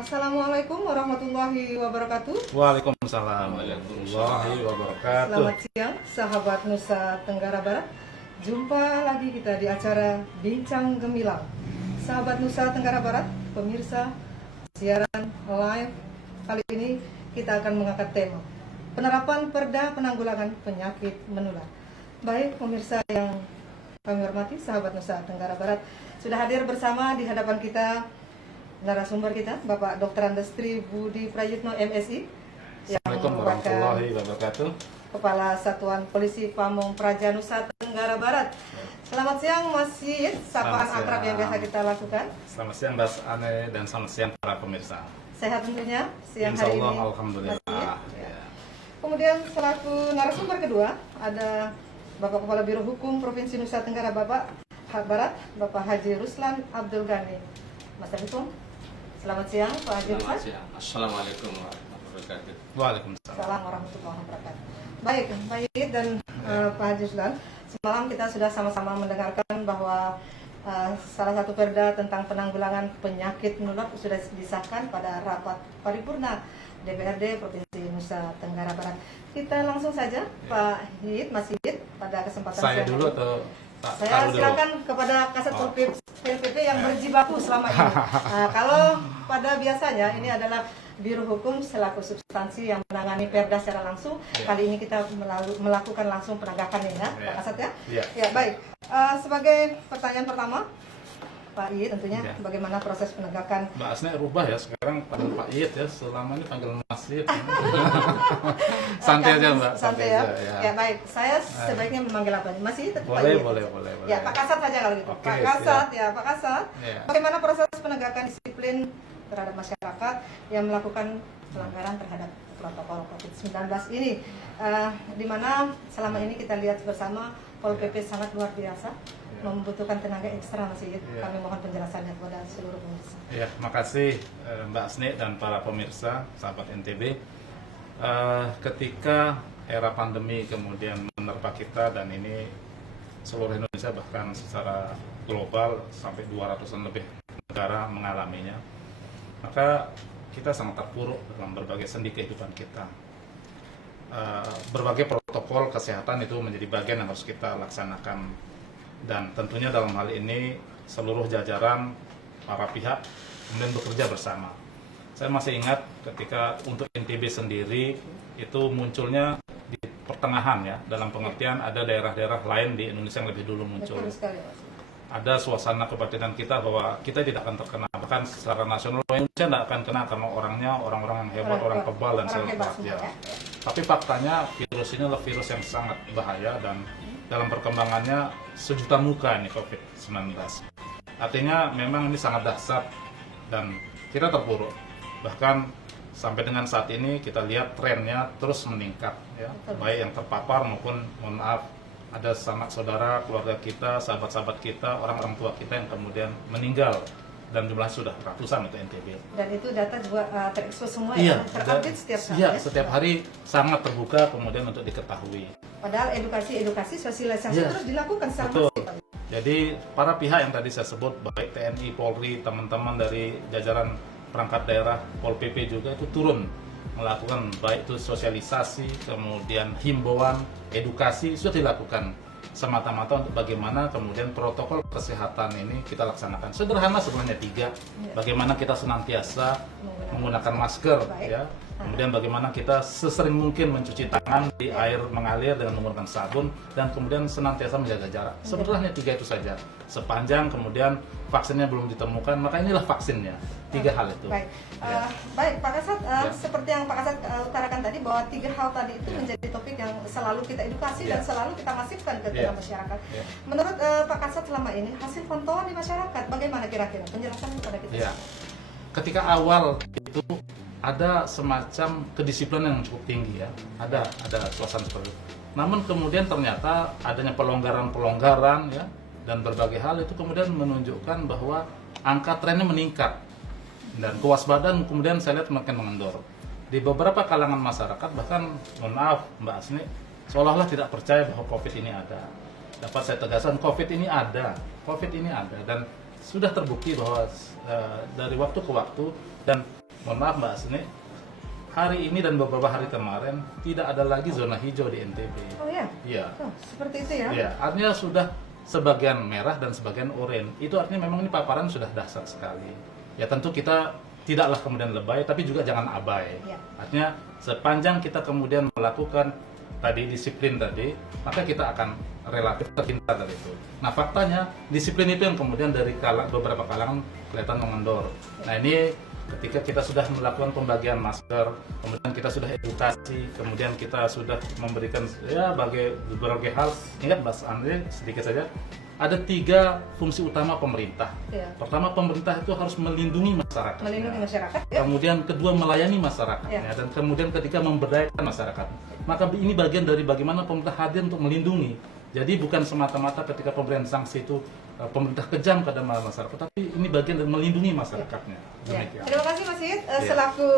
Assalamualaikum warahmatullahi wabarakatuh. Waalaikumsalam warahmatullahi wabarakatuh. Selamat siang, sahabat Nusa Tenggara Barat. Jumpa lagi kita di acara Bincang Gemilang. Sahabat Nusa Tenggara Barat, pemirsa siaran live kali ini kita akan mengangkat tema penerapan Perda Penanggulangan Penyakit Menular. Baik pemirsa yang kami hormati, sahabat Nusa Tenggara Barat, sudah hadir bersama di hadapan kita narasumber kita, Bapak Dr. Andes Tri Budi Prayitno MSI, yang Assalamualaikum merupakan warahmatullahi wabarakatuh. Kepala Satuan Polisi Pamong Praja Nusa Tenggara Barat. Selamat siang Mas Yit, sapaan Selamat akrab yang siang. biasa kita lakukan. Selamat siang Mbak Ane dan selamat siang para pemirsa. Sehat tentunya siang Insya hari Allah, ini. alhamdulillah. Mas Yit. Ya. Kemudian selaku narasumber kedua ada Bapak Kepala Biro Hukum Provinsi Nusa Tenggara Barat, Bapak Haji Ruslan Abdul Ghani. Mas Hukum, selamat siang Pak Haji Ruslan. Selamat siang. Assalamualaikum warahmatullahi wabarakatuh. Waalaikumsalam. Assalamualaikum warahmatullahi wabarakatuh. Baik, Pak Yit dan Pak Haji Ruslan, semalam kita sudah sama-sama mendengarkan bahwa salah satu perda tentang penanggulangan penyakit menular sudah disahkan pada rapat paripurna DPRD Provinsi Nusa Tenggara Barat. Kita langsung saja, Pak Yit, Mas Yit, pada kesempatan Saya siang dulu ini. atau Pak Saya Tahu dulu? silakan kepada Kasat PNPP yang berjibaku selama ini. Kalau pada biasanya ini adalah Biro Hukum selaku substansi yang menangani perda secara langsung. Kali ini kita melakukan langsung penegakannya ya, Pak Kasat ya. Ya. Ya baik. Sebagai pertanyaan pertama, Pak Yit tentunya Ya. bagaimana proses penegakan? Mbak Asne rubah ya, sekarang panggil Pak Yit ya, selama ini panggil Mas Yit. Santai aja Mbak, Santai ya. aja, Ya baik. Saya sebaiknya memanggil apa? Mas Yit atau Pak Boleh, Yit? boleh. Ya, Pak Kasat saja kalau gitu. Oke, Pak Kasat, siap. ya Pak Kasat. Ya. Bagaimana proses penegakan disiplin terhadap masyarakat yang melakukan pelanggaran terhadap protokol COVID-19 ini? Di mana selama ini kita lihat bersama Pol PP sangat luar biasa, membutuhkan tenaga ekstra, Mas Yit. Ya. Kami mohon penjelasannya kepada seluruh pemirsa. Ya, makasih Mbak Asne dan para pemirsa, sahabat NTB. Ketika era pandemi kemudian menerpa kita dan ini seluruh Indonesia bahkan secara global sampai 200-an lebih negara mengalaminya, maka kita sangat terpuruk dalam berbagai sendi kehidupan kita. Berbagai protokol kesehatan itu menjadi bagian yang harus kita laksanakan, dan tentunya dalam hal ini seluruh jajaran para pihak kemudian bekerja bersama. Saya masih ingat ketika untuk NTB sendiri itu munculnya di pertengahan ya, dalam pengertian ada daerah-daerah lain di Indonesia yang lebih dulu muncul. Betul sekali, Mas. Ada suasana kebatinan kita bahwa kita tidak akan terkena, bahkan secara nasional Indonesia tidak akan kena karena orangnya orang-orang yang hebat, orang kebal dan Orang hebat sehat semua ya. ya. Tapi faktanya virus ini adalah virus yang sangat bahaya dan dalam perkembangannya sejuta muka ini COVID-19. Artinya memang ini sangat dahsyat dan kita terpuruk. Bahkan sampai dengan saat ini kita lihat trennya terus meningkat ya. Baik yang terpapar maupun mohon maaf ada sanak saudara, keluarga kita, sahabat-sahabat kita, orang-orang tua kita yang kemudian meninggal dan jumlahnya sudah ratusan untuk NTB. Dan itu data juga terekspos semua Iya, ya, terupdate setiap saat iya, ya. setiap hari sangat terbuka kemudian untuk diketahui. Padahal edukasi, sosialisasi Iya. terus dilakukan secara Betul. masif. Pak. Jadi para pihak yang tadi saya sebut, baik TNI, Polri, teman-teman dari jajaran perangkat daerah, Pol PP juga itu turun melakukan baik itu sosialisasi, kemudian himbauan, edukasi sudah dilakukan semata-mata untuk bagaimana kemudian protokol kesehatan ini kita laksanakan. Sederhana sebenarnya 3, bagaimana kita senantiasa menggunakan masker Baik. ya. Kemudian bagaimana kita sesering mungkin mencuci tangan di air mengalir dengan menggunakan sabun dan kemudian senantiasa menjaga jarak. Sebenarnya 3 itu saja. Sepanjang kemudian vaksinnya belum ditemukan, maka inilah vaksinnya. 3 hal itu. Baik, Ya. baik Pak Kasat, Ya. seperti yang Pak Kasat utarakan tadi bahwa 3 hal tadi itu Ya. menjadi topik yang selalu kita edukasi Ya. dan selalu kita masifkan ke Ya. masyarakat. Ya. Menurut Pak Kasat selama ini hasil pantauan di masyarakat bagaimana kira-kira? Penjelasan kepada kita. Ya. Ketika awal itu ada semacam kedisiplinan yang cukup tinggi ya, ada suasana seperti itu. Namun kemudian ternyata adanya pelonggaran ya dan berbagai hal itu kemudian menunjukkan bahwa angka trennya meningkat dan kewaspadaan kemudian saya lihat makin mengendor di beberapa kalangan masyarakat. Bahkan mohon maaf Mbak Asni, seolah-olah tidak percaya bahwa COVID ini ada. Dapat saya tegaskan, COVID ini ada dan sudah terbukti bahwa dari waktu ke waktu dan mohon maaf Mbak Asni, hari ini dan beberapa hari kemarin tidak ada lagi zona hijau di NTB. Oh ya? Iya. Oh, seperti itu ya? Ya, artinya sudah sebagian merah dan sebagian oranye. Itu artinya memang ini paparan sudah dahsyat sekali. Ya tentu kita tidaklah kemudian lebay, tapi juga jangan abai. Ya. Artinya sepanjang kita kemudian melakukan tadi disiplin tadi, maka kita akan relatif terhindar dari itu. Nah faktanya disiplin itu yang kemudian dari beberapa kalangan kelihatan mengendor. Nah ini ketika kita sudah melakukan pembagian masker, kemudian kita sudah edukasi, kemudian kita sudah memberikan ya berbagai hal. Ingat Mas Andre sedikit saja, ada 3 fungsi utama pemerintah. Ya. Pertama, pemerintah itu harus melindungi masyarakat. Melindungi masyarakat ya? Kemudian kedua, melayani masyarakatnya. Ya. Dan kemudian ketiga, memberdayakan masyarakat. Maka ini bagian dari bagaimana pemerintah hadir untuk melindungi. Jadi bukan semata-mata ketika pemberian sanksi itu pemerintah kejam kepada masyarakat, tapi ini bagian dari melindungi masyarakatnya. Ya. Demikian. Terima kasih Mas Yid, selaku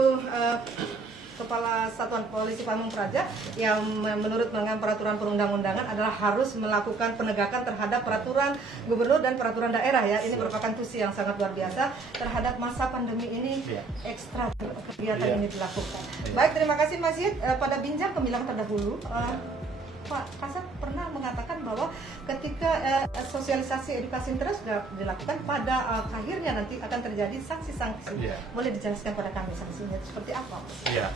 Kepala Satuan Polisi Pamung Praja yang menurut peraturan perundang-undangan adalah harus melakukan penegakan terhadap peraturan gubernur dan peraturan daerah ya. Ini merupakan tusi yang sangat luar biasa terhadap masa pandemi ini. Ekstra kegiatan ini dilakukan. Baik, terima kasih Mas Yid. Pada bincang Gemilang terdahulu, Pak Kasat pernah mengatakan bahwa ketika sosialisasi edukasi terus dilakukan, pada akhirnya nanti akan terjadi sanksi-sanksi. Boleh dijelaskan pada kami sanksinya seperti apa? Iya,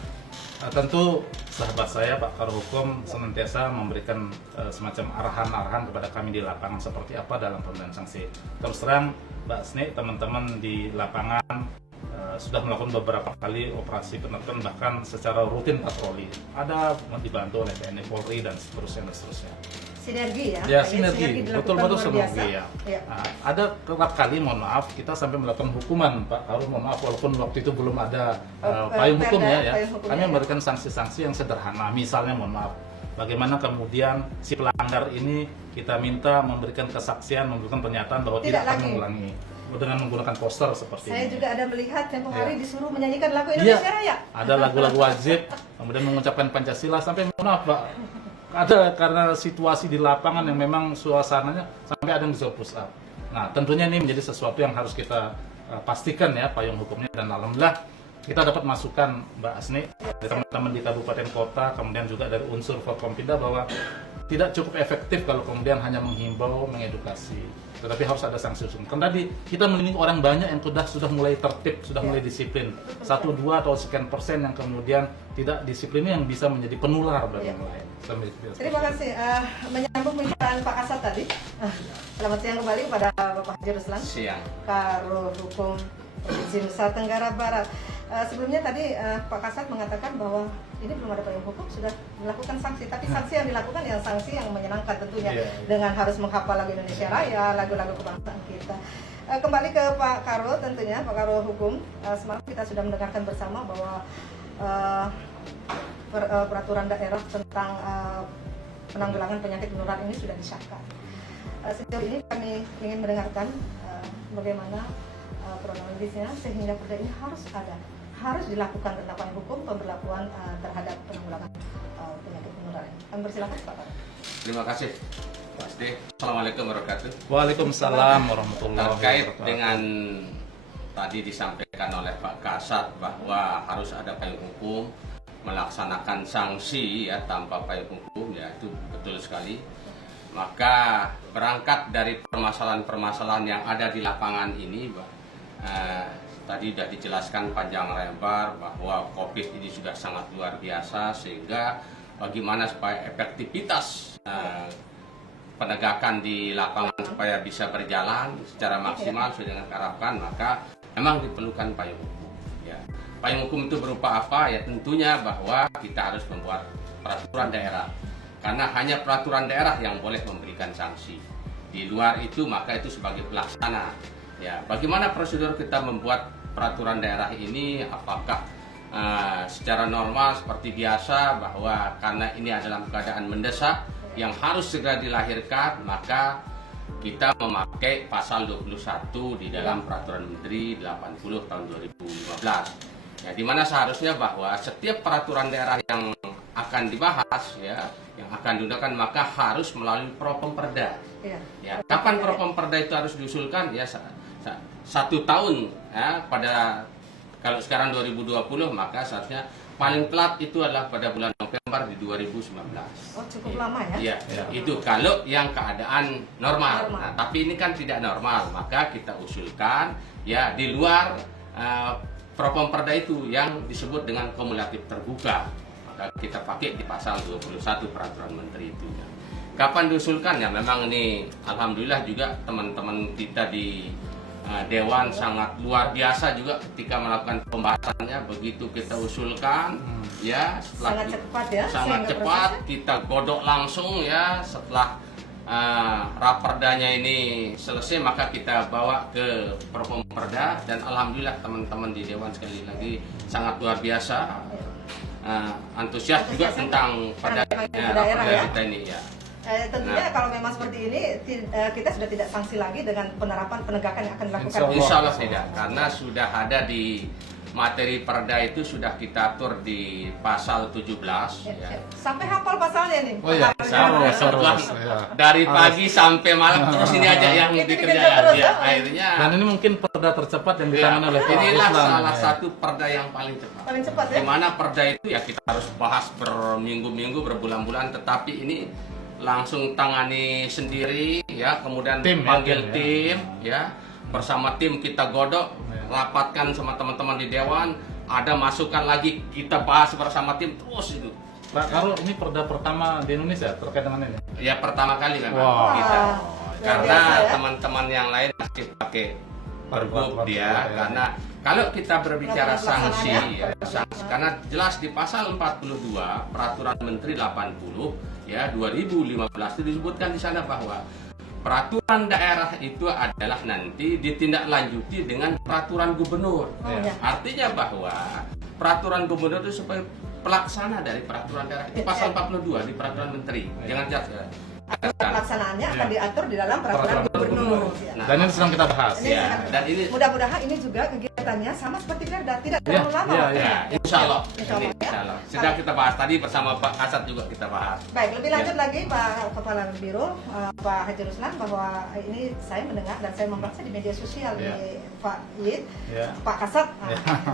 tentu sahabat saya Pak Karo Hukum senantiasa memberikan semacam arahan-arahan kepada kami di lapangan seperti apa dalam pemberian sanksi. Terus terang Mbak Sne, teman-teman di lapangan sudah melakukan beberapa kali operasi penekan, bahkan secara rutin patroli. Ada dibantu oleh TNI, Polri dan seterusnya. Sinergi ya? Ya, sinergi, betul-betul sinergi ya. Ya. Ada kerap kali, mohon maaf, kita sampai melakukan hukuman Pak Karo, mohon maaf, walaupun waktu itu belum ada payung hukum ya. Kami memberikan sanksi-sanksi yang sederhana, misalnya mohon maaf, bagaimana kemudian si pelanggar ini kita minta memberikan kesaksian, memberikan pernyataan bahwa tidak akan mengulangi dengan menggunakan poster seperti Saya ini. juga ada melihat tempo hari disuruh menyanyikan lagu Indonesia Raya. Ada lagu-lagu wajib, kemudian mengucapkan Pancasila, sampai mohon maaf Pak, ada karena situasi di lapangan yang memang suasananya sampai ada yang disuruh push up. Nah tentunya ini menjadi sesuatu yang harus kita pastikan ya payung hukumnya, dan alhamdulillah kita dapat masukan Mbak Asni dari teman-teman di kabupaten kota, kemudian juga dari unsur Forkompinda bahwa tidak cukup efektif kalau kemudian hanya menghimbau, mengedukasi, tetapi harus ada sanksi hukum. Karena tadi kita melindungi orang banyak yang sudah mulai tertib, sudah mulai disiplin. 1, 2 atau sekian persen yang kemudian tidak disiplin yang bisa menjadi penular bagi yang lain. Terima kasih. Menyambung pembicaraan Pak Kasat tadi. Selamat siang kembali kepada Bapak Haji Ruslan. Siang. Karo Hukum Provinsi Nusa Tenggara Barat. Sebelumnya tadi Pak Kasat mengatakan bahwa ini belum ada payung hukum, sudah melakukan sanksi, tapi sanksi yang dilakukan yang sanksi yang menyenangkan tentunya, dengan harus menghafal lagu Indonesia Raya, lagu-lagu kebangsaan kita. Kembali ke Pak Karo, tentunya Pak Karo Hukum, semalam kita sudah mendengarkan bersama bahwa peraturan daerah tentang penanggulangan penyakit menular ini sudah disahkan. Sejauh ini kami ingin mendengarkan bagaimana kronologisnya sehingga perda ini harus dilakukan tentang payung hukum pemberlakuan terhadap penanggulangan penyakit menular. Kami persilakan Pak Karo. Terima kasih Mas D. Assalamualaikum warahmatullahi wabarakatuh. Waalaikumsalam warahmatullahi wabarakatuh. Terkait dengan tadi disampaikan oleh Pak Kasat bahwa harus ada payung hukum, melaksanakan sanksi ya tanpa payung hukum, ya itu betul sekali. Maka berangkat dari permasalahan-permasalahan yang ada di lapangan ini, tadi sudah dijelaskan panjang lebar bahwa COVID ini sudah sangat luar biasa, sehingga bagaimana supaya efektivitas penegakan di lapangan supaya bisa berjalan secara maksimal sesuai dengan diharapkan, maka memang diperlukan payung hukum. Ya. Payung hukum itu berupa apa? Ya tentunya bahwa kita harus membuat peraturan daerah, karena hanya peraturan daerah yang boleh memberikan sanksi. Di luar itu maka itu sebagai pelaksana. Ya, bagaimana prosedur kita membuat peraturan daerah ini? Apakah secara normal seperti biasa bahwa karena ini adalah keadaan mendesak yang harus segera dilahirkan, maka kita memakai pasal 21 di dalam Peraturan Menteri 80 tahun 2015. Ya, di mana seharusnya bahwa setiap peraturan daerah yang akan dibahas ya, yang akan digunakan maka harus melalui Propemperda. Ya, kapan Propemperda itu harus diusulkan? Ya, 1 tahun ya, pada Kalau sekarang 2020 maka seharusnya paling telat itu adalah pada bulan November di 2019. Oh, cukup lama ya? Iya, itu kalau yang keadaan normal. Nah, tapi ini kan tidak normal, maka kita usulkan ya di luar Propomperda itu yang disebut dengan kumulatif terbuka. Maka kita pakai di pasal 21 peraturan menteri itu. Ya. Kapan diusulkan? Ya memang ini alhamdulillah juga teman-teman kita di Dewan sangat luar biasa juga ketika melakukan pembahasannya. Begitu kita usulkan ya setelah Sangat cepat ya, sangat sehingga cepat prosesnya? kita godok langsung ya setelah raperdanya ini selesai maka kita bawa ke Propomperda dan alhamdulillah teman-teman di Dewan sekali lagi sangat luar biasa antusias juga tentang pada daerah ya? kita ini ya. Tentunya kalau memang seperti ini kita sudah tidak sanksi lagi dengan penerapan penegakan yang akan dilakukan. Insya Allah tidak, karena sudah ada di materi perda itu sudah kita atur di pasal 17 ya. Sampai hafal pasalnya nih. Oh iya, seru. Dari pagi sampai malam terus ini aja yang Itu dikerjakan dikejar terus, ya. ya? Akhirnya Dan ini mungkin perda tercepat yang ditangani oleh Pak inilah Ruslan, salah ya. satu perda yang paling cepat. Paling cepat ya? Di mana perda itu ya kita harus bahas berminggu-minggu, berbulan-bulan, tetapi ini langsung tangani sendiri ya, kemudian panggil tim ya, bersama tim kita godok, rapatkan sama teman-teman di Dewan, ada masukan lagi kita bahas bersama tim terus itu. Pak Karo, ini perda pertama di Indonesia terkait dengan ini? Ya pertama kali memang Wah. kita, Luar karena biasa, ya? teman-teman yang lain masih pakai Pergub, pergub dia, ya. karena kalau kita berbicara Peraturan sanksi, pelaksanaannya. ya, sanksi, karena jelas di pasal 42 Peraturan Menteri 80 ya 2015 itu disebutkan di sana bahwa peraturan daerah itu adalah nanti ditindaklanjuti dengan peraturan gubernur. Oh, ya. Artinya bahwa peraturan gubernur itu sebagai pelaksana dari peraturan daerah. Itu pasal 42 di peraturan menteri. Jangan catat. Pelaksanaannya akan diatur di dalam peraturan gubernur. Ya. Nah, Dan ini sedang kita bahas. Ini ya, sangat- dan ini mudah-mudahan ini juga kegiatannya sama seperti Perda, tidak terlalu lama. iya, waktunya. ya, insya Allah. Insya Allah, Ini, ya. insya Allah. Sedang kita bahas tadi bersama Pak Asad juga kita bahas. Baik, lebih lanjut Ya. lagi Pak Kepala Biro, Pak Haji Ruslan, bahwa ini saya mendengar dan saya membaca di media sosial Ya. di Pak Yid, Ya. Pak Kasat,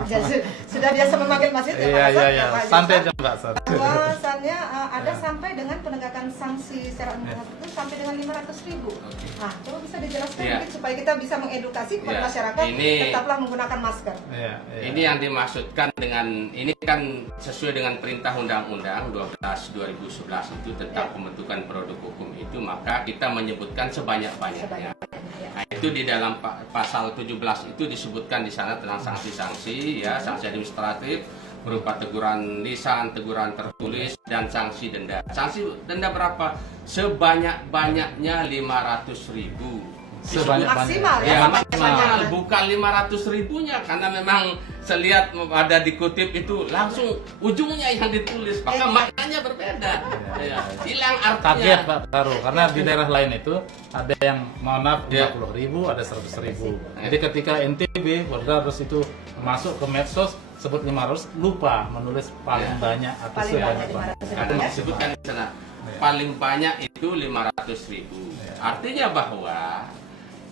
jadi sudah biasa memanggil Mas Yid, ya, Pak Iya, Kasat, iya. Pak Haji Santai Ruslan. aja Mbak Sat. Bahwasannya ada Ya. sampai dengan penegakan sanksi secara administratif itu sampai dengan 500.000. Nah, coba bisa dijelaskan Ya. mungkin supaya kita bisa mengedukasi kepada Ya. masyarakat Ini- tetaplah menggunakan masker. Iya, iya. Ini yang dimaksudkan dengan ini kan sesuai dengan perintah Undang-Undang 12/2011 itu tentang Ya. pembentukan produk hukum itu, maka kita menyebutkan sebanyak-banyaknya. Sebanyak-banyaknya. Nah, itu di dalam pasal 17 itu disebutkan di sana tentang sanksi-sanksi ya, sanksi administratif berupa teguran lisan, teguran tertulis dan sanksi denda. Sanksi denda berapa? Sebanyak-banyaknya 500.000. Maksimal ya, Ya, sampai maksimal sebanyak. bukan 500.000-nya karena memang selihat ada dikutip itu langsung ujungnya yang ditulis, maka maknanya berbeda. Ya, hilang artinya. Kaget Pak Karo, karena di daerah lain itu ada yang mohon maaf Ya. 50.000, ada 100.000. Jadi ketika NTB Polda terus itu masuk ke medsos sebut 500, lupa menulis paling Ya. banyak atau Paling banyak sebanyak 500.000. Karena Ya. disebutkan di sana Ya. paling banyak itu 500.000. Ya. Artinya bahwa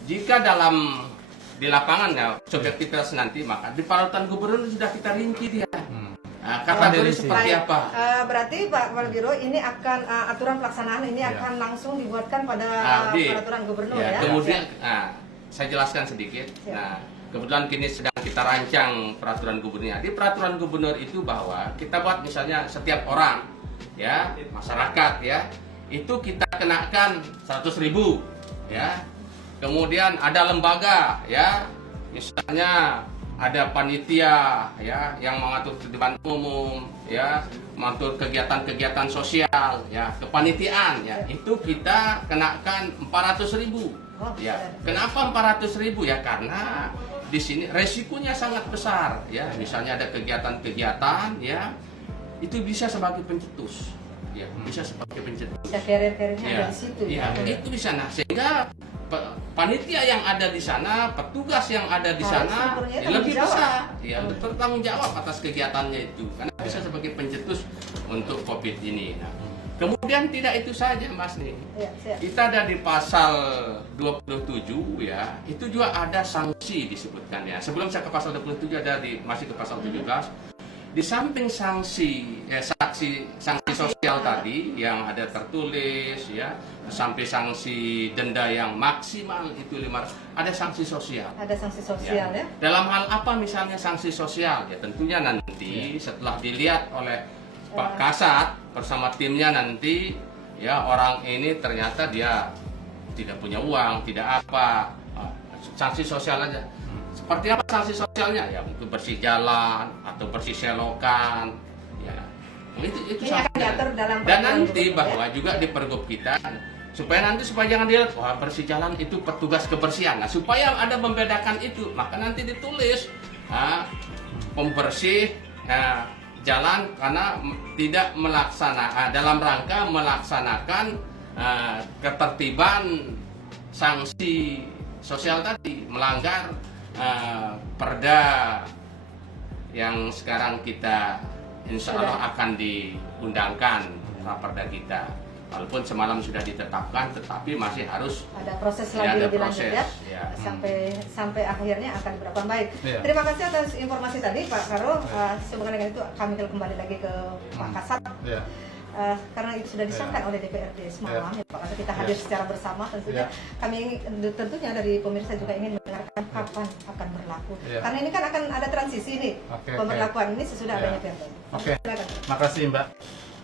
jika dalam di lapangan ya subjektivitas nanti, maka di peraturan gubernur sudah kita rinci dia. Nah, kategori seperti Baik, apa? berarti Pak Kepala Biro ini akan aturan pelaksanaan ini Ya. akan langsung dibuatkan pada Di- peraturan gubernur ya. Kemudian saya jelaskan sedikit. Ya. Nah, kebetulan kini sedang kita rancang peraturan gubernurnya. Di peraturan gubernur itu bahwa kita buat misalnya setiap orang ya, masyarakat ya, itu kita kenakan 100.000 ya. Kemudian ada lembaga ya, misalnya ada panitia ya yang mengatur ketertiban umum ya, mengatur kegiatan-kegiatan sosial ya, kepanitiaan ya, itu kita kenakan 400.000 Oh, ya. ada. Kenapa 400.000 ya? Karena di sini resikonya sangat besar ya, misalnya ada kegiatan-kegiatan ya, itu bisa sebagai pencetus ya, bisa sebagai pencetus. Bisa carrier-carriernya Ya, ada di situ ya, itu di sana, sehingga panitia yang ada di sana, petugas yang ada di Harus sana mempunyai ya, lebih tanggung jawab. besar, ya bertanggung jawab atas kegiatannya itu, karena bisa sebagai pencetus untuk COVID ini. Nah, Kemudian tidak itu saja Mas nih. Ya, siap. Kita ada di pasal 27 ya, itu juga ada sanksi disebutkannya. Sebelum saya ke pasal 27 masih ke pasal 17. Di samping sanksi sanksi sosial tadi yang ada tertulis ya, sampai sanksi denda yang maksimal itu 500, ada sanksi sosial. Ada sanksi sosial ya. Dalam hal apa misalnya sanksi sosial? Ya tentunya nanti setelah dilihat oleh Pak Kasat bersama timnya nanti ya, orang ini ternyata dia tidak punya uang, tidak apa, sanksi sosial aja. Seperti apa sanksi sosialnya? Ya mungkin bersih jalan atau bersih selokan, ya itu Ini akan diatur dalam dan peraturan nanti gubernur, bahwa juga di pergub kita supaya jangan dilihat wah bersih jalan itu petugas kebersihan. Nah supaya ada membedakan itu, maka nanti ditulis pembersih jalan karena tidak melaksanakan dalam rangka melaksanakan ketertiban sanksi sosial tadi, melanggar perda yang sekarang kita insya Allah akan diundangkan raperda kita. Walaupun semalam sudah ditetapkan, tetapi masih harus ada proses ya, lagi ada lebih lanjut proses, ya, ya. sampai akhirnya akan berapa baik. Ya. Terima kasih atas informasi tadi Pak Karo. Semoga dengan itu kami kembali lagi ke Pak Kasat. Ya. Karena itu sudah disahkan oleh DPRD semalam ya Pak Kasat, kita hadir secara bersama tentunya. Kami tentunya dari pemirsa juga ingin mendengarkan kapan akan berlaku. Karena ini kan akan ada transisi nih, pemberlakuan ini sesudah adanya Perda. Oke. Makasih Mbak.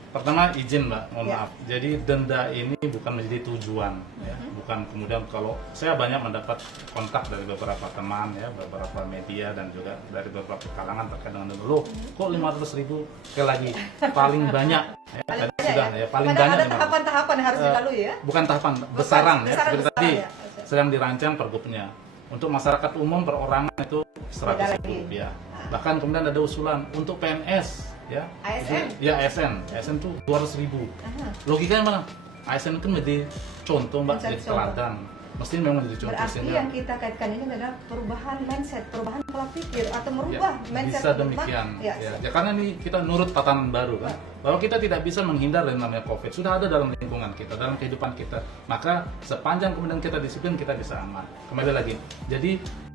Pertama izin Mbak, mohon maaf. Jadi denda ini bukan menjadi tujuan, ya. Bukan kemudian kalau saya banyak mendapat kontak dari beberapa teman, ya, beberapa media dan juga dari beberapa kalangan terkait dengan denda. Loh, kok 500.000 sekali lagi paling banyak? Ya, Paling tadi sudah banyak, ya, paling padahal banyak. ada tahapan-tahapan yang harus dilalui ya. Bukan tahapan, besaran ya. Seperti besaran, tadi ya. sedang dirancang pergubnya. Untuk masyarakat umum perorangan itu 100.000 rupiah. Bahkan kemudian ada usulan untuk PNS. Ya, ASN? Ya ASN itu 200.000. Logikanya mana? ASN itu menjadi contoh Mbak, jadi teladan. Mesti memang menjadi contoh. Berarti yang kita kaitkan ini adalah perubahan mindset, perubahan pola pikir atau merubah mindset. Bisa demikian. Ya, karena ini kita nurut tatanan baru kan. Bahwa kita tidak bisa menghindar dari namanya COVID. Sudah ada dalam lingkungan kita, dalam kehidupan kita. Maka sepanjang kemudian kita disiplin, kita bisa aman. Kembali lagi. Jadi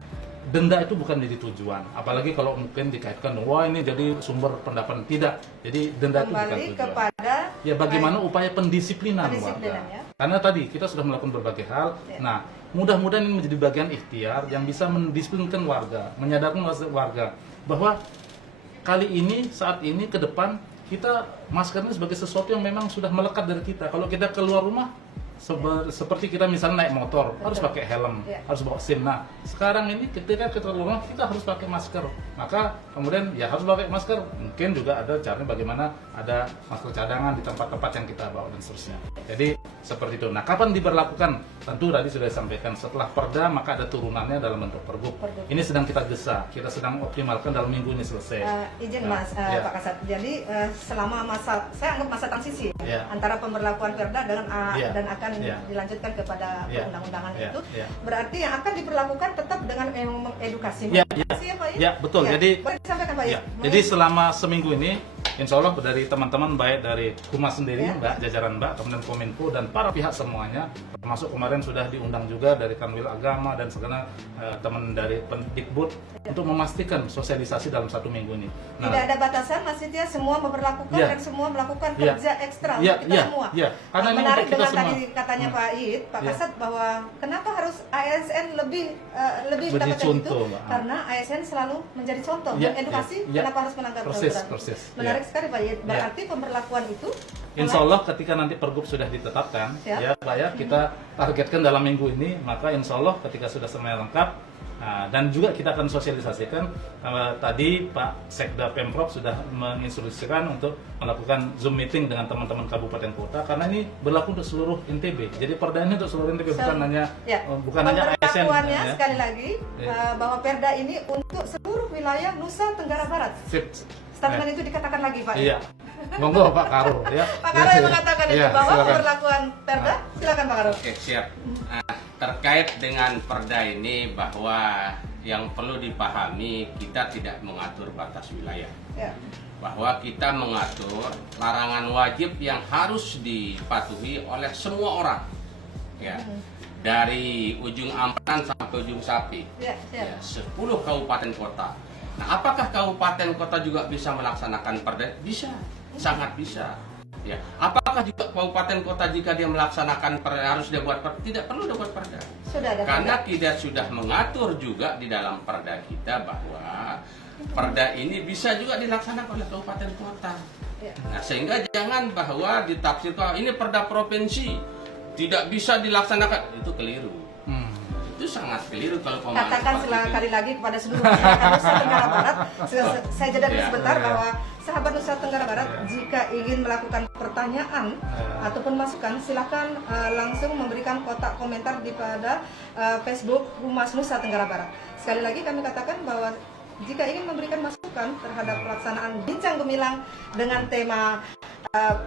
denda itu bukan jadi tujuan, apalagi kalau mungkin dikaitkan, wah ini jadi sumber pendapatan, tidak. Jadi denda itu bukan tujuan. Kepada ya bagaimana upaya pendisiplinan warga. Ya. Karena tadi kita sudah melakukan berbagai hal. Nah, mudah-mudahan ini menjadi bagian ikhtiar yang bisa mendisiplinkan warga, menyadarkan warga bahwa kali ini, saat ini, ke depan kita masker ini sebagai sesuatu yang memang sudah melekat dari kita. Kalau kita keluar rumah seperti kita misalnya naik motor, harus pakai helm, harus bawa SIM. Nah, sekarang ini ketika kita keluar rumah kita harus pakai masker. Maka kemudian ya harus pakai masker. Mungkin juga ada caranya bagaimana ada masker cadangan di tempat-tempat yang kita bawa dan seterusnya. Jadi seperti itu. Nah, kapan diberlakukan? Tentu tadi sudah disampaikan setelah Perda maka ada turunannya dalam bentuk Pergub. Ini sedang kita gesa, kita sedang optimalkan dalam minggu ini selesai. Izin Mas Pak Kasat. Jadi selama masa, saya anggap masa transisi antara pemberlakuan Perda dengan dan akan dilanjutkan kepada perundang-undangan itu, berarti yang akan diberlakukan tetap dengan mengedukasi. Ya, Pak ya, betul. Jadi boleh disampaikan Pak. Jadi selama seminggu ini, insya Allah dari teman-teman baik dari Humas sendiri, Mbak, jajaran Mbak, kemudian Kominfo dan para pihak semuanya, termasuk kemarin sudah diundang juga dari Kanwil Agama dan segala teman dari Pendikbud untuk memastikan sosialisasi dalam 1 minggu ini. Nah, tidak ada batasan, maksudnya semua memperlakukan dan semua melakukan kerja ekstra untuk kita semua. Karena menarik kita dengan semua. tadi katanya Pak Iit, Pak Kasat, bahwa kenapa harus ASN lebih mendapatkan itu? Mbak. Karena ASN selalu menjadi contoh dan edukasi kenapa harus melanggar peraturan. Menarik sekali Pak Iit. Berarti pemberlakuan itu insya Allah ketika nanti Pergub sudah ditetapkan, ya Pak ya, kita targetkan dalam minggu ini, maka insya Allah ketika sudah semuanya lengkap, dan juga kita akan sosialisasikan. Tadi Pak Sekda Pemprov sudah menginstruksikan untuk melakukan Zoom meeting dengan teman-teman kabupaten kota, karena ini berlaku untuk seluruh NTB. Jadi Perda ini untuk seluruh NTB, bukan hanya ASN. Pemberlakuannya sekali lagi bahwa Perda ini untuk seluruh wilayah Nusa Tenggara Barat. Statement itu dikatakan lagi Pak. Iya. Monggo Pak Karo ya. Pak Karo yang mengatakan itu bahwa pemberlakuan Perda, silakan Pak Karo. Oke, siap. Terkait dengan Perda ini bahwa yang perlu dipahami, kita tidak mengatur batas wilayah. Ya. Bahwa kita mengatur larangan wajib yang harus dipatuhi oleh semua orang. Ya. Dari ujung Ampran sampai ujung Sapi. Ya, Ya, 10 kabupaten kota. Nah, apakah kabupaten kota juga bisa melaksanakan perda? Bisa, sangat bisa. Ya, apakah juga kabupaten kota jika dia melaksanakan perda harus dia buat perda? Tidak perlu dia buat perda. Sudah ada. Karena kita sudah mengatur juga di dalam perda kita bahwa perda ini bisa juga dilaksanakan oleh kabupaten kota. Ya. Nah, sehingga jangan bahwa ditafsirkan ini perda provinsi tidak bisa dilaksanakan, itu keliru. Itu sangat keliru kalau pemahaman Katakan seperti itu. sekali lagi kepada seluruh masyarakat Nusa Tenggara Barat, saya jeda dulu Ya, sebentar ya. bahwa sahabat Nusa Tenggara Barat Ya. jika ingin melakukan pertanyaan ataupun masukan silakan langsung memberikan kotak komentar di pada Facebook Humas Nusa Tenggara Barat. Sekali lagi kami katakan bahwa jika ingin memberikan masukan terhadap pelaksanaan bincang gemilang dengan tema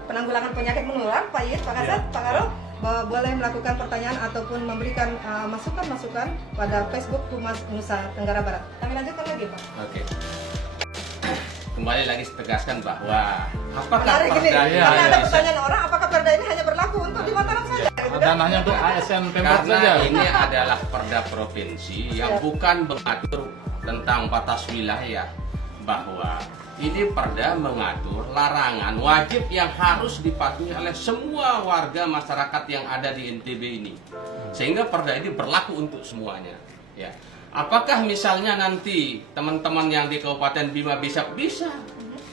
penanggulangan penyakit menular, Pak Yit, Pak Kasat, Pak Karo, bahwa boleh melakukan pertanyaan ataupun memberikan masukan-masukan pada Facebook Humas Nusa Tenggara Barat. Kami lanjutkan lagi, Pak. Oke. Kembali lagi tegaskan bahwa apakah Menarik gini, perda Iya, karena iya. ada pertanyaan orang, apakah perda ini hanya berlaku untuk di Mataram saja? Gitu, Dan kan? hanya untuk ASN Pemkot karena saja. ini adalah perda provinsi yang Siap. bukan mengatur tentang batas wilayah, bahwa ini perda mengatur larangan wajib yang harus dipatuhi oleh semua warga masyarakat yang ada di NTB ini, sehingga perda ini berlaku untuk semuanya. Ya, apakah misalnya nanti teman-teman yang di Kabupaten Bima bisa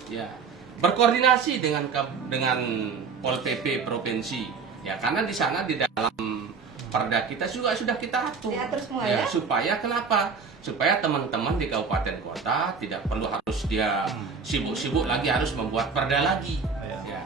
ya berkoordinasi dengan Pol PP provinsi, ya karena di sana di dalam perda kita juga sudah kita atur. Diatur semua, ya? Supaya kenapa? Supaya teman-teman di kabupaten kota tidak perlu harus dia sibuk-sibuk lagi harus membuat perda lagi. Ya.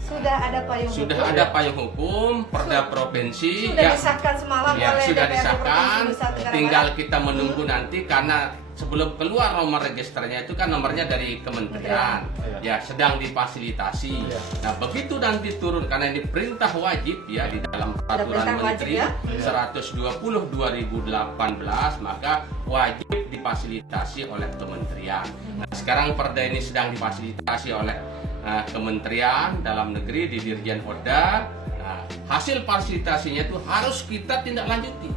Sudah ada payung Sudah hukum. ada payung hukum, perda provinsi. Sudah disahkan semalam Ya, oleh sudah DPRD disahkan. Provinsi Nusa Tenggara Tinggal Barat. kita menunggu nanti karena sebelum keluar nomor registernya itu kan nomornya dari kementerian. Ya, sedang difasilitasi. Ya. Nah, begitu nanti turun karena ini perintah wajib ya di dalam peraturan perintah wajib, menteri ya? 120 2018, maka wajib difasilitasi oleh kementerian. Nah, sekarang perda ini sedang difasilitasi oleh Kementerian Dalam Negeri di Dirjen Oda. Nah, hasil fasilitasinya itu harus kita tindak lanjuti.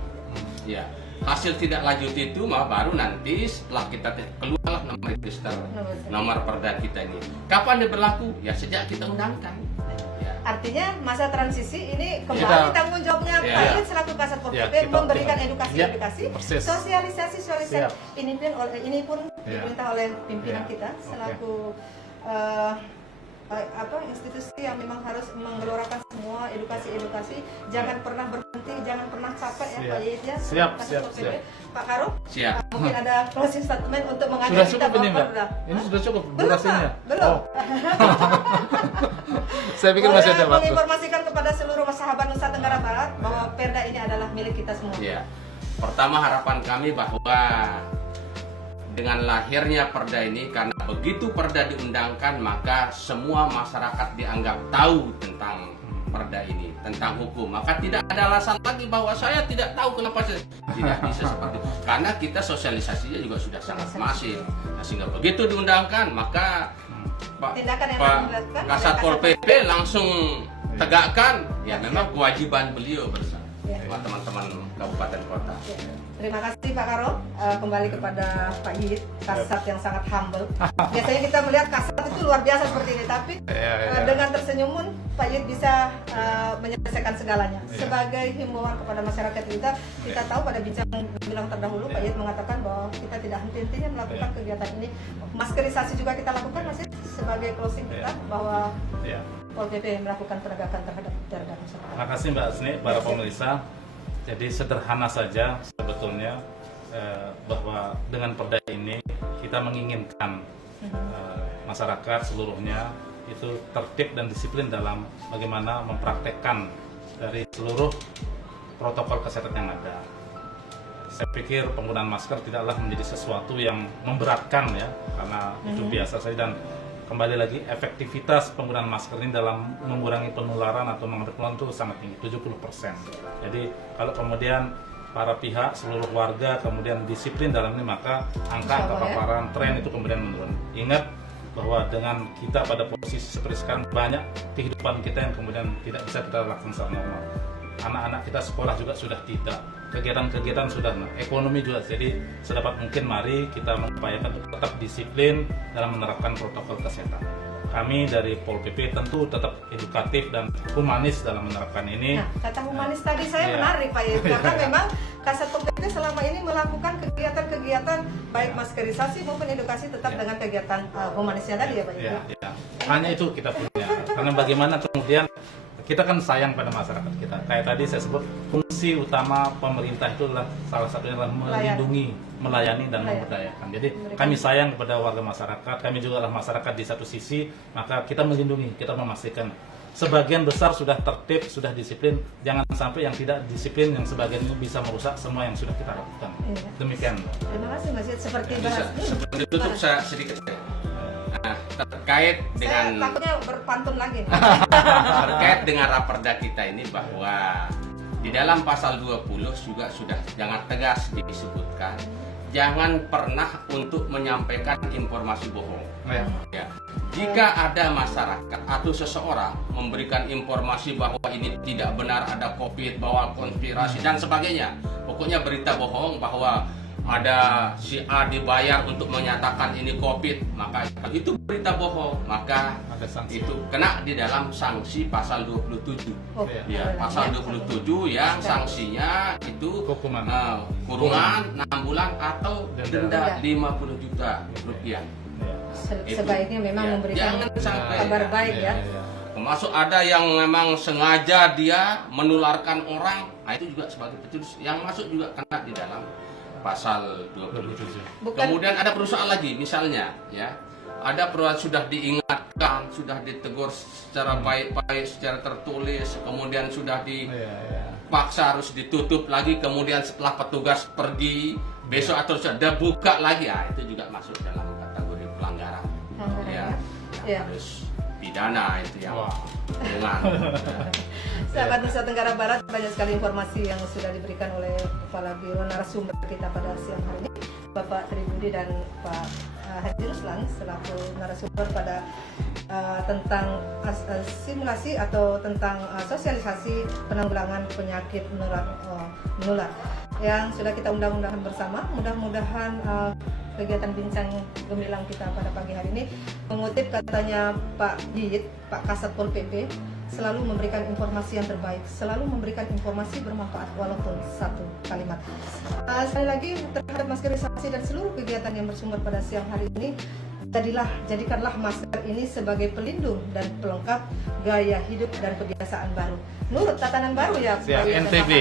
Ya, hasil tidak lanjut itu mah baru nanti setelah kita keluarlah nomor register, nomor perda kita ini. Kapan dia berlaku? Ya sejak kita undangkan. Ya. Artinya masa transisi ini kembali Kita- tanggung jawabnya Ya. Pak Yit selaku Kasat Pol Ya, PP kita- memberikan kita- edukasi, Ya, persis. sosialisasi. Siap. Ini pun Ya. diperintah oleh pimpinan Ya. kita Oke. selaku institusi yang memang harus menggelorakan semua edukasi. Jangan pernah berhenti, jangan pernah capek ya Siap. Pak Yit ya. Siap, Kasat siap, Pol PP. siap. Pak Karo, Siap. mungkin ada closing statement untuk mengajak Sudah kita cukup ini, Mbak? Perda. Ini sudah cukup Belum, durasinya? Pak. Belum. Oh. Saya pikir masih ada Boleh waktu. menginformasikan kepada seluruh sahabat Nusa Tenggara Barat bahwa perda ini adalah milik kita semua. Ya. Pertama harapan kami bahwa dengan lahirnya perda ini, karena begitu perda diundangkan maka semua masyarakat dianggap tahu tentang perda ini, tentang hukum. Maka tidak ada alasan lagi bahwa saya tidak tahu kenapa saya tidak bisa seperti itu. Karena kita sosialisasinya juga sudah sangat masif. Nah, sehingga begitu diundangkan maka Tindakan yang Pak akan dilakukan oleh Kasat Pol Kasat PP langsung tegakkan. Ya Ya, memang kewajiban beliau bersama Ya. teman-teman kabupaten kota. Ya. Terima kasih Pak Karo. Kembali kepada Pak Yit, Kasat yang sangat humble. Biasanya kita melihat Kasat itu luar biasa seperti ini, tapi Ya. dengan tersenyum pun Pak Yit bisa menyelesaikan segalanya. Ya. Sebagai himbauan kepada masyarakat kita tahu pada bincang bilang terdahulu Pak Yit mengatakan bahwa kita tidak henti-hentinya melakukan kegiatan ini. Maskerisasi juga kita lakukan masih sebagai closing kita bahwa Ya. Pol PP melakukan penegakan terhadap masyarakat. Terima kasih Mbak Asni, para pemirsa. Jadi sederhana saja sebetulnya bahwa dengan perda ini kita menginginkan masyarakat seluruhnya itu tertib dan disiplin dalam bagaimana mempraktekkan dari seluruh protokol kesehatan yang ada. Saya pikir penggunaan masker tidaklah menjadi sesuatu yang memberatkan ya, karena itu biasa saja, dan kembali lagi efektivitas penggunaan masker ini dalam mengurangi penularan atau mengambil penularan itu sangat tinggi, 70%. Jadi kalau kemudian para pihak, seluruh warga kemudian disiplin dalam ini, maka angka paparan tren itu kemudian menurun. Ingat bahwa dengan kita pada posisi seperti sekarang, banyak kehidupan kita yang kemudian tidak bisa kita lakukan secara normal. Anak-anak kita sekolah juga sudah tidak, kegiatan-kegiatan sudah, ekonomi juga. Jadi sedapat mungkin mari kita mengupayakan untuk tetap disiplin dalam menerapkan protokol kesehatan. Kami dari Pol PP tentu tetap edukatif dan humanis dalam menerapkan ini. Nah, kata humanis tadi saya menarik Pak Yit, karena memang Kasat Pol PP selama ini melakukan kegiatan-kegiatan baik maskerisasi maupun edukasi tetap dengan kegiatan humanisnya tadi ya Pak Yit. Ya. Hanya itu kita punya. Karena bagaimana kemudian kita kan sayang pada masyarakat kita. Kayak tadi saya sebut, fungsi utama pemerintah itu adalah salah satunya adalah melindungi, melayani dan memberdayakan. Jadi kami sayang kepada warga masyarakat, kami juga adalah masyarakat di satu sisi, maka kita melindungi, kita memastikan sebagian besar sudah tertib, sudah disiplin, jangan sampai yang tidak disiplin, yang sebagian ini bisa merusak semua yang sudah kita lakukan. Demikian. Terima kasih Mas Yit, seperti bahas. Sebelum ditutup saya sedikit. Nah, terkait dengan Saya takutnya berpantun lagi. terkait dengan raperda kita ini, bahwa di dalam pasal 20 juga sudah jangan tegas disebutkan jangan pernah untuk menyampaikan informasi bohong. Ya. Jika ada masyarakat atau seseorang memberikan informasi bahwa ini tidak benar, ada COVID, bahwa konspirasi dan sebagainya, pokoknya berita bohong bahwa ada si A dibayar untuk menyatakan ini COVID, maka itu berita bohong, maka Ada sanksi. itu kena di dalam sanksi pasal 27. Ya, pasal 27 yang sanksinya itu Hukuman. kurungan 6 bulan atau denda Denda. 50 juta rupiah. Sebaiknya memang memberikan Jangan sampai kabar baik ya. Termasuk ada yang memang sengaja dia menularkan orang, nah itu juga sebagai petulis yang masuk juga kena di dalam pasal 27. Kemudian ada perusahaan lagi, misalnya ya, ada perusahaan sudah diingatkan, sudah ditegur secara baik-baik, secara tertulis, kemudian sudah dipaksa harus ditutup lagi, kemudian setelah petugas pergi besok atau sudah buka lagi, itu juga masuk dalam kategori pelanggaran. Ya, harus pidana itu yang dengan. Sahabat Nusa Tenggara Barat, banyak sekali informasi yang sudah diberikan oleh Kepala Biro narasumber kita pada siang hari ini, Bapak Tribudi dan Pak Haji Ruslan selaku narasumber pada tentang simulasi atau tentang sosialisasi penanggulangan penyakit menular yang sudah kita undang-undangkan bersama. Mudah-mudahan kegiatan bincang gemilang kita pada pagi hari ini, mengutip katanya Pak Yit, Pak Kasat Pol PP, selalu memberikan informasi yang terbaik, selalu memberikan informasi bermanfaat walaupun satu kalimat. Sekali lagi terhadap maskerisasi dan seluruh kegiatan yang bersumber pada siang hari ini, jadikanlah masker ini sebagai pelindung dan pelengkap gaya hidup dan kebiasaan baru. Nurut tatanan baru ya, NTB.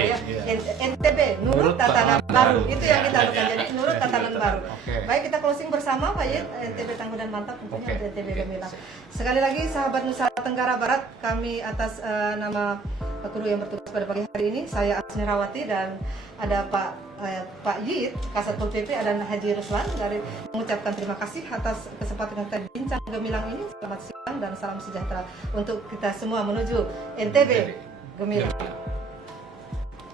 NTB, nurut tatanan baru. Itu yang kita lakukan. Jadi nurut tatanan baru. Baik, kita closing bersama Pak Yit, NTB Tangguh dan Mantap tentunya NTB Gemilang. Sekali lagi sahabat Nusa Tenggara Barat, kami atas nama kru yang bertugas pada pagi hari ini, saya Asnirawati dan ada Pak Yit, Kasat Pol PP, dan Haji Ruslan dari mengucapkan terima kasih atas kesempatan kita bincang gemilang ini. Selamat siang dan salam sejahtera untuk kita semua menuju NTB Gemilang.